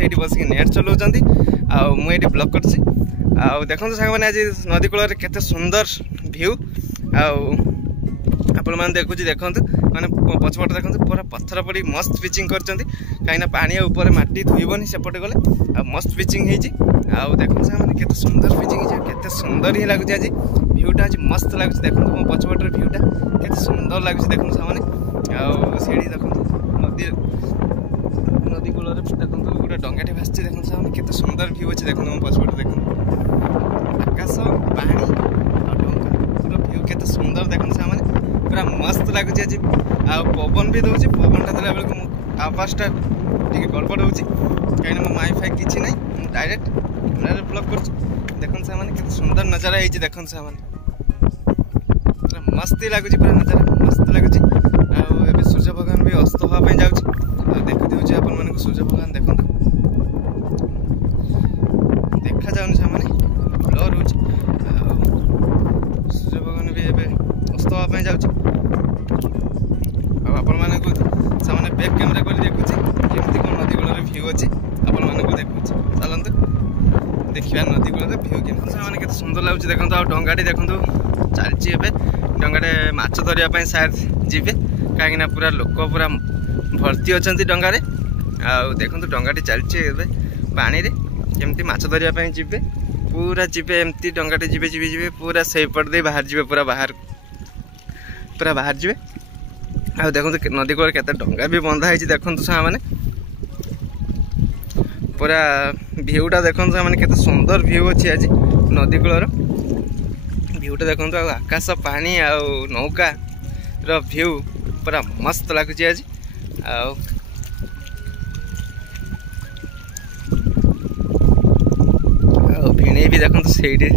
से बस नेट चलाउछन्ती आ मु एठी ब्लॉग करछि आ देखंतु सांग माने आज नदी कूल रे केते सुंदर व्यू आ आपण मान देखुछि देखंतु माने पछपट देखंतु पूरा पत्थर पड़ी मस्त पिचिंग करछन्ती काइना पानी ऊपर माटी धुइबनी सेपटे गले आ मस्त पिचिंग हेछि आ देखंतु सांग माने केते सुंदर पिचिंग हेछि केते सुंदर ही लागुछि आज व्यूटा आज मस्त लागुछि देखंतु मो पछपट रे व्यूटा केते सुंदर लागुछि देखंतु सांग माने आ सेडी देखंतु नदी कूल रे देखंतु गोटे डंगाटी भासछि देखंतु सांग माने केते सुंदर व्यू अछि देखंतु मो पछपट देखंतु आकाश पानी आ डंगा पूरा व्यू केते सुंदर देखंतु सांग माने पूरा मस्त लगुच आज आ पवन भी दूसरी पवनटा देला बेलू आवासटा टी गड़बड़ होची कहीं मो वाईफाई किसी ना डायरेक्ट कैमेरा ब्लॉक कर देखन से माने केते सुंदर नजारा है देखन से माने पूरा मस्त लगुच पूरा नजारा मस्त लगुच आ एबे सूर्य भगवान भी अस्त होवा पे जाउची आ देख दिउची अपन माने को सूर्य भगवान देखन देखा जाउन से माने ब्लर होची सूर्य भगवान भी एबे अस्त होवा पे जाउची आपण माने को सामने बैक कैमरा कर देखुची केमती कोन नदी कूल रे व्यू अछि आपण माने को देखुची चलंतु देखिया नदी कूल रे व्यू केमती सामने केते सुंदर लागुची देखंतु आ डंगाटी देखंतु चलची एबे डंगाटे माछ धरिया पय शायद जिबे काहेकि ना पूरा लोक पूरा भर्ती अछंती डंगा रे आ देखंतु डंगाटी चलची एबे पानी रे केमती माछ धरिया पय जिबे पूरा जिबे एमती डंगाटे जिबे पूरा सेही पट दे बाहर जिबे पूरा बाहर जिबे आ देखो नदी कूल केते डंगा भी बंधा है देखो सा माने पूरा व्यूटा देखो सा माने केते सुंदर व्यू अछि आज नदी कूल व्यूटा देखो आकाश पानी आ नौका रो व्यू पूरा मस्त लागुची आज आ भिणे भी देखो सेठी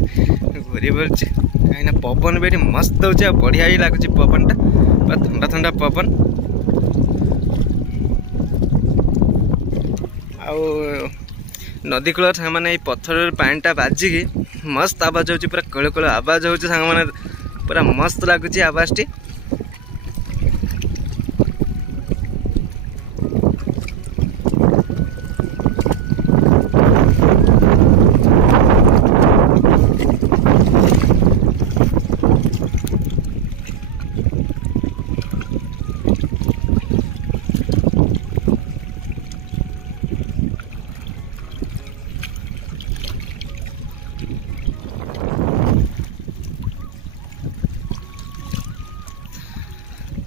घूरी बोलछि कहीं ना पवन भी मस्त होछि बढ़िया ही लागुची पवनटा ठंडा ठंडा पवन आउ नदी कूल माने पत्थर पानीटा बाजिकी मस्त आवाज होची पूरा कळ कळ आवाज होची सांग माने पूरा मस्त लागुची आवाजटी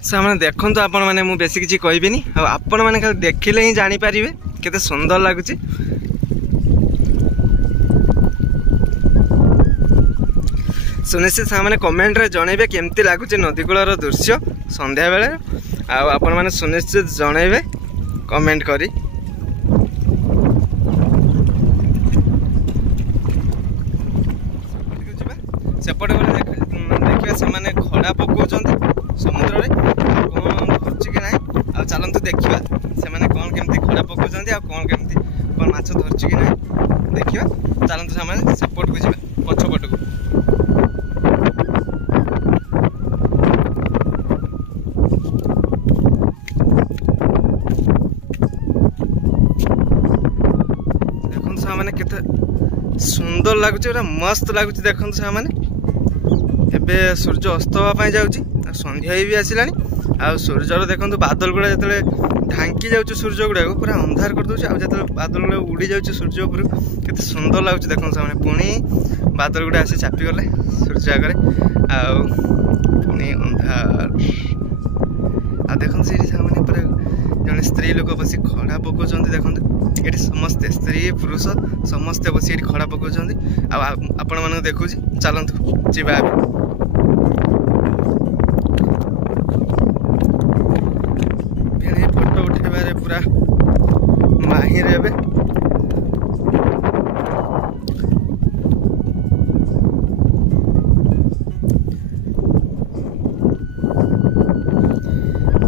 सामने देखो तो आपण मैंने बेसी किसी कहबिनी आपण मैंने खाली देखिले ही जानी पारिबे केते सुंदर लागुची सुनिश्चित सामने कमेंट रे जणेबे केमती लागुची नदी कूलर दृश्य संध्या बेले आपण मैंने सुनिश्चित जणेबे कमेंट करी सेपटे देखिए से खड़ा पकाउछन्ती समुद्र रे कौन धरछि कि नाही आ चलंतु देखिबा से माने कौन केमती खड़ा पकाउछन्ती आ कौन केमती कौन माछ धरछि कि नाही देखिबा चलंतु सामने सपोर्ट को जिबा पछपट को देखन सामने केते सुंदर लागुछि पूरा मस्त लागुछि देखन सामने एबे सूर्य अस्त होवा पय जाउछि संध्या भी आसलानी आ सूर्यर देखो बादल गुड़ा जो ढांकी जाऊँ सूर्य गुड़ा पूरा अंधार कर दूसरे जो बादल गुड़ा उड़ी जाऊँ सूर्य उपर के सुंदर लगुच देखो सामने पुणी बादल गुड़ा आसी चापी गले सूर्य आगे पुणी अंधार आ देखो से सामने पूरा जड़े स्त्री लोक बस खड़ा पकाउं देखो ये समस्ते स्त्री पुरुष समस्ते बस ये खड़ा पकाउं आपण मानक देखुची चलतु जीवा फोटो उठेबारे पूरा माहिर एबे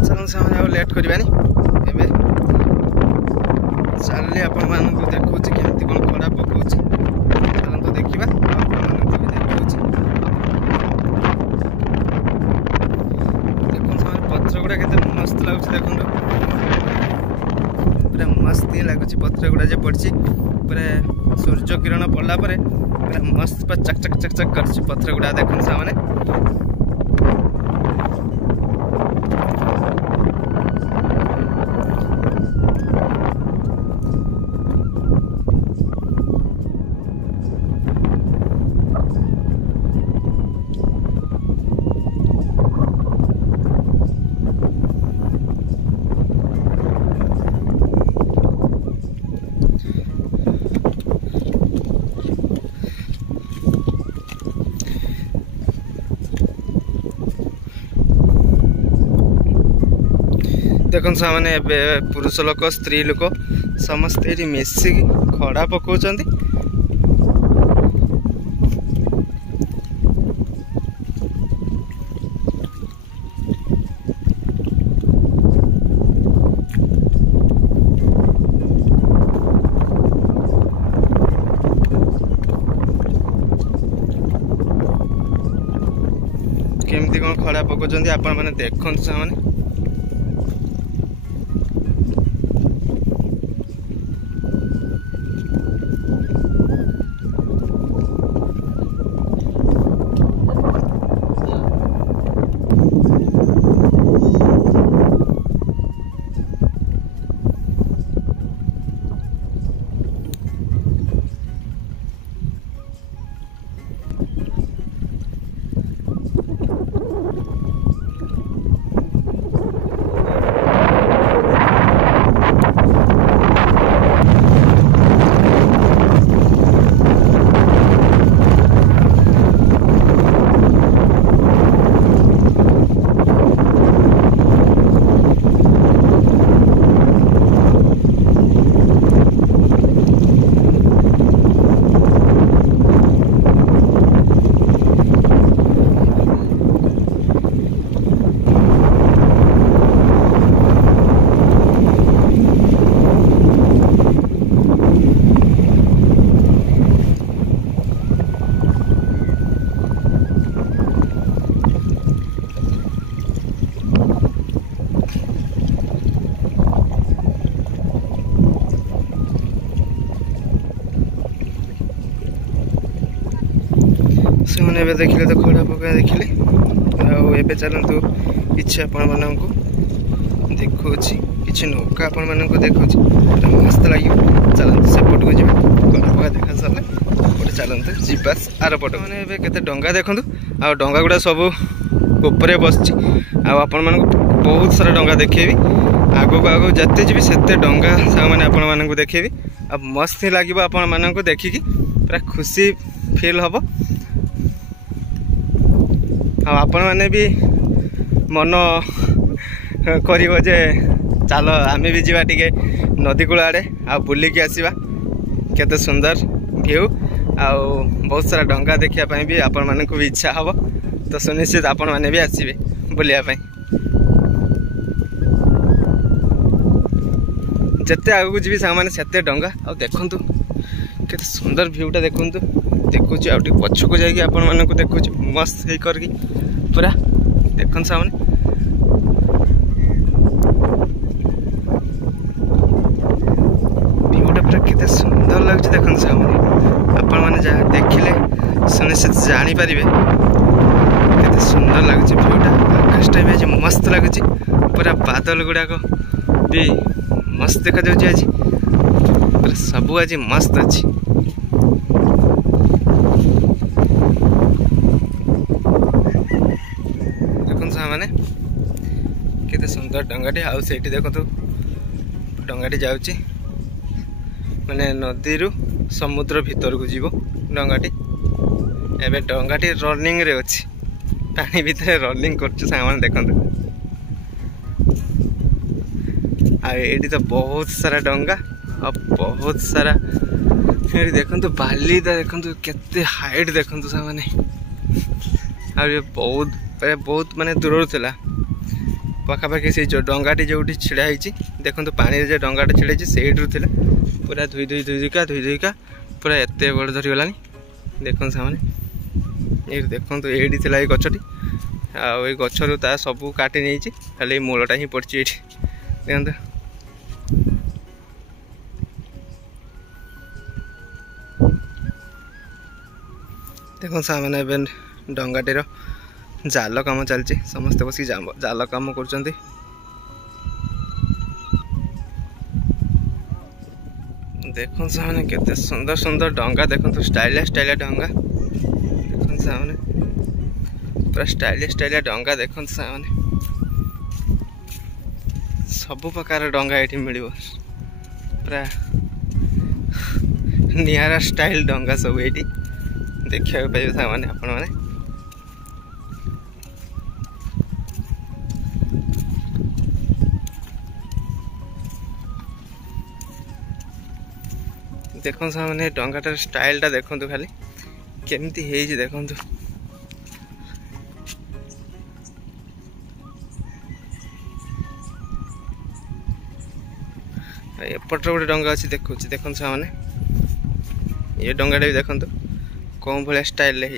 चलन समय लेट करबानी एबे चलले आपण मानक देखुची केमती कोन खड़ा पकाउची चलन तो देखिबा आपण मानक भी देखुची देखो समय पत्र गुडा केते मस्त लागुची देखो पूरा मस्त लगुच पत्र गुड़ा जो पड़ी पूरा सूर्य किरण पड़ला पूरा मस्त पूरा चक चक चक चक कर पथर गुड़ा देखते सामने। देखो सामने पुरुष लोक स्त्री लोक समस्ते ये मिसिक खड़ा पकाउछन। केमती कौन खड़ा पकाउछन आपण माने देखंतु सामने। से देखिले तो खड़ा पका देखिले आबे चलतु किसी आपण मानक देखो कि नौका आपण मानक देखो मस्त लगे चलते सेपट को जी खड़ा पका देखा सारे गोटे चलते जीवास आर पट मैंने केते डंगा देखु आ डंगा गुड़ा सब ऊपर बस आपण मानक बहुत सारा डंगा देखेबी आगो आगो जते जी सेते डंगा सामने आपण मानक देखेबी आ मस्त लगे आपण मानक देखिकी पूरा खुशी फील हम आपण मैंने भी मन कर चल आम भी जा टे नदी कूल आड़े आ बुलिकी आसवा केते सुंदर व्यू आ बहुत सारा डंगा देखापी भी आपण मानक भी इच्छा हम तो सुनिश्चित आपण मैंने भी आसवे बुलायापी जिते आगू जी सामने से डंगा आ देखु केते सुंदर व्यूटा देखु देखुच आउटे पछ को जाकि आपण मानक देखुच मस्त हे करके पूरा देखन सामने व्यूटा पूरा केते सुंदर लागछ देखन सामने आपण माने जा देखिले सुनिश्चित जानी परिबे केते सुंदर लागछ व्यूटा आकाशटा भी आज मस्त लागछ पूरा बादल गुडा को भी मस्त देखा जाउछ आज पूरा सब आज मस्त अछि। माने केते सुंदर डंगाटी आउ सेठी देखो तो डंगाटी जाउची माने नदी रु समुद्र भीतर को जीवो डंगाटी एबे डंगाटी रनिंग रे अछि पानी भीतर रनिंग करछ सामान देखंतु आ एडी तो बहुत सारा डंगा आ बहुत सारा एडी देखंतु बाली दा देखंतु केते हाइट देखंतु सामाने आ ये बहुत माने दूर थिला पाखापाखि से जो डंगाटी जो छिड़ा देखो तो पानी जो डंगाटा छिड़ा से पूरा धुई धुईका पूरा एत बड़ धरीगला देखो सामने ये देखो ये थी गछटी आई गचर सब काटी नहीं खाली मूलटा ही पड़ी देखते देखो सामने एवं डंगाटीर जाल कम चलती समस्ते बस जाल कम कर देखो सामने केते सुंदर सुंदर डंगा देखो स्टाइलिश स्टाइलिश डंगा देखो सामने पूरा स्टाइलिश स्टाइलिश डंगा देखो सामने सब प्रकार डंगा ये मिल पूरा नियारा स्टाइल डंगा सब ये देखा पाइबे सामने आपण मैंने देखो सामने डंगाटार स्टाइलटा देखो खाली केमती है देखो एपट गोटे डंगा अच्छी देखो देखो सामने ये डंगाटा भी देखो कौन भाया स्टाइल है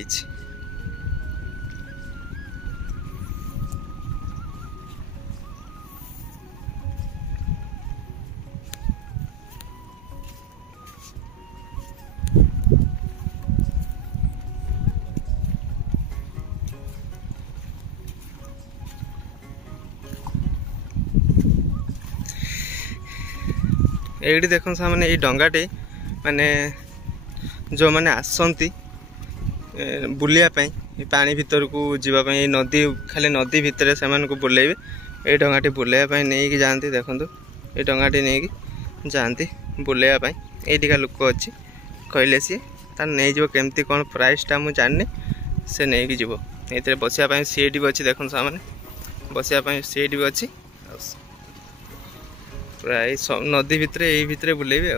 ये देखो सामने ये डंगाटे माने जो मैंने आसती बुलिया पानी भीतर को जीवाई नदी खाली नदी भितर से बुलेबे ये डंगाटी बुलाइबा नहीं जाती देखो ये डंगाटी नहीं जाती बुलाइबा ये लोक अच्छी कहले सी तार नहीं जीव केमती कौन प्राइसटा मुझे जानी से नहीं जीव ये बसापी सीट भी अच्छी देखो सामने बसापी सीट भी अच्छी प्राय नदी भितर यही भितर बुलेबे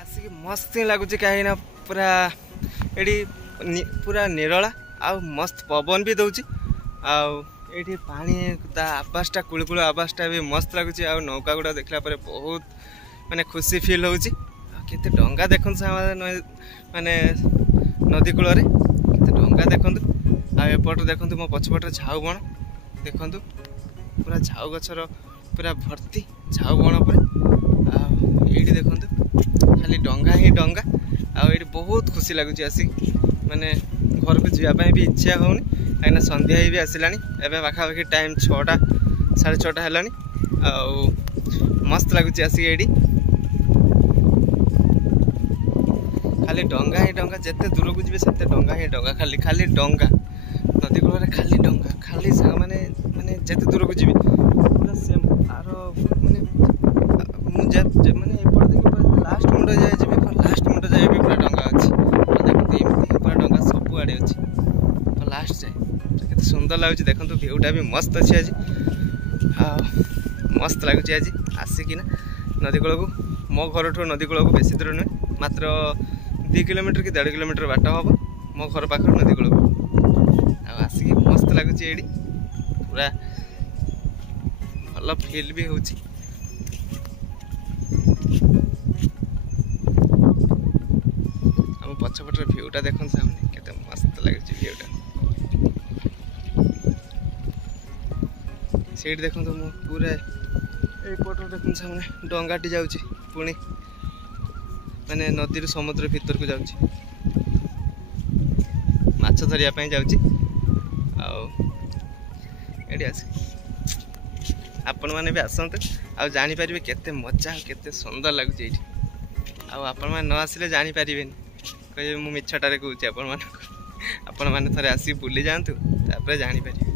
आसिक मस्त लगुच कहीं पूरा ये पूरा निरला आ मस्त पवन भी दौर ये पानी आवासटा कुलकुल आवासटा भी मस्त लगुच आ नौका गुड़ा देखला बहुत माने खुशी फील होची केते डंगा देखो माने नदी कूल डंगा देखो आएपट देखो मो पछपटे झाऊ बण देखो पूरा झाऊ गछर पूरा भर्ती झाऊ बण पर ये देखो खाली डंगा ही डंगा आठ बहुत खुशी लगुच आसिक माने घर को जावाई भी इच्छा होनी कहीं संध्या भी आसला पाखापाखि टाइम 6टा 6:30 है मस्त लगुच आसिक ये खाली डंगा ही डंगा जिते दूर को जी से डंगा ही डंगा खाली खाली डंगा नदी कूल खाली डंगा खाली माने माने जिते दूर को जी पूरा सेम आर माने मुझे माने एपट देखिए लास्ट मुंड जाए जी लास्ट मुंड जाए भी पूरा डंगा अच्छी देखते एमती पूरा डंगा सब आड़े अच्छी लास्ट जाए केते सुंदर लगुच देखो भ्यूटा भी मस्त अच्छी आज मस्त लगुच आज आसिकिना नदी कूल को मो घर ठू नदी कूल को बेसी दूर नुहे मात्र 2 किलोमीटर कि 1.5 किलोमीटर बाट हम मो घर पाखर नदी कूल को आसिक मस्त लगुच ये पूरा भल फिल भी हो पछपटर भ्यूटा देखो सामने केते मस्त लगुच भ्यूटा सीट देखो पूरा एपट देखो सामने डंगाटी जाऊँगी पुणी माने नदी समुद्र भीतर को जाऊँगी माछ धरिया जाऊँगी आस आपण मैंने भी आसते आ जानीपर केते मजा केते सुंदर लगुच ये आपण मैंने न आसिले जानीपर कहे मु मिछटारे कहूँ आपण मैंने थोड़े आसिक बुली जातु तापर जानीपर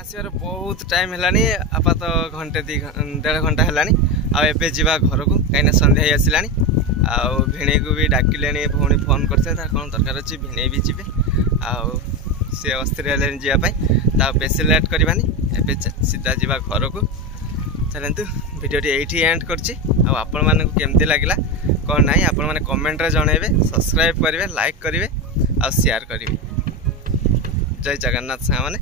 आसबार बहुत टाइम है आपात घंटे 1.5 घंटा है आबे जा घर को कहीं संध्या ही आसला भिणे को भी डाकिले भौणी फोन करते कौन दरकार अच्छी भिणे भी जी सी अस्थिर है जावाई बेसी लेट करवानी ए सीधा जा घर को चलतु भिडियो ये एंड करमती लगला कौन ना आपण मैंने कमेंट रे जनइबे सब्सक्राइब करेंगे लाइक करेंगे और शेयर करेंगे जय जगन्नाथ सामने।